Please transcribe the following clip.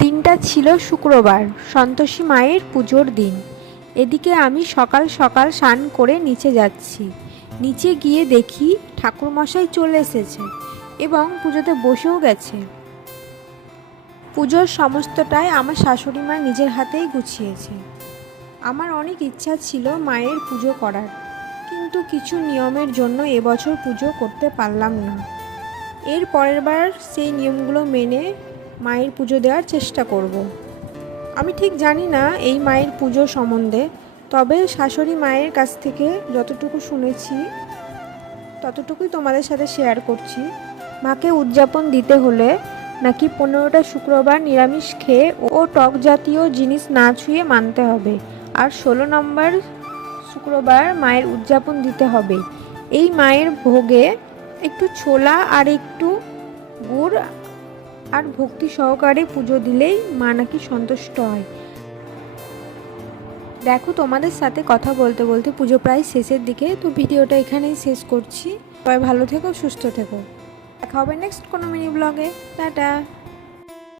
দিনটা ছিল শুক্রবার, সন্তোষী মায়ের পুজোর দিন। এদিকে আমি সকাল সকাল স্নান করে নিচে যাচ্ছি। নিচে গিয়ে দেখি ঠাকুরমশাই চলে এসেছে এবং পুজোতে বসেও গেছে। পুজোর সমস্তটাই আমার শাশুড়ি মা নিজের হাতেই গুছিয়েছে। আমার অনেক ইচ্ছা ছিল মায়ের পুজো করার, কিন্তু কিছু নিয়মের জন্য এবছর পুজো করতে পারলাম না। এর পরের বার সেই নিয়মগুলো মেনে মায়ের পুজো দেওয়ার চেষ্টা করব। আমি ঠিক জানি না এই মায়ের পুজো সম্বন্ধে, তবে শাশুড়ি মায়ের কাছ থেকে যতটুকু শুনেছি ততটুকুই তোমাদের সাথে শেয়ার করছি। মাকে উদযাপন দিতে হলে নাকি 15টা শুক্রবার নিরামিষ খেয়ে ও টক জাতীয় জিনিস না ছুঁয়ে মানতে হবে, আর 16 নম্বর শুক্রবার মায়ের উদযাপন দিতে হবে। এই মায়ের ভোগে একটু ছোলা আর একটু গুড় আর ভক্তি সহকারে পুজো দিলেই মা নাকি সন্তুষ্ট হয়। দেখো, তোমাদের সাথে কথা বলতে বলতে পুজো প্রায় শেষের দিকে, তো ভিডিওটা এখানেই শেষ করছি। সবাই ভালো থেকো, সুস্থ থেকো। দেখা হবে নেক্সট কোনো মিনি ব্লগে। টাটা।